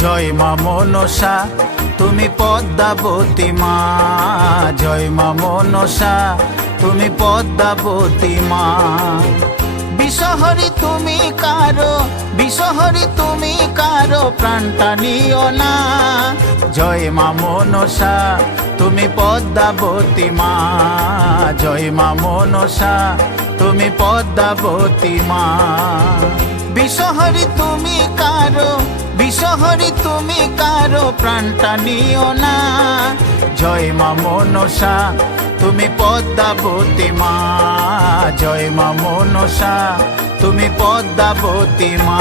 জয় মা মনসা তুমি পদ্মাবতী মা, জয় মা মনসা তুমি পদ্মাবতী মা। বিষহরি তুমি কারো, বিষহরি তুমি কারো প্রাণটা নিও না। জয় মা মনসা তুমি পদ্মাবতী মা, জয় মা মনসা তুমি পদ্মাবতী মা। বিষহরি তুমি কারো, বিষহরি তুমি কারো প্রাণটা নিও না। জয় মা মনসা তুমি পদ্মাবতী মা, জয় মা মনসা তুমি পদ্মাবতী মা।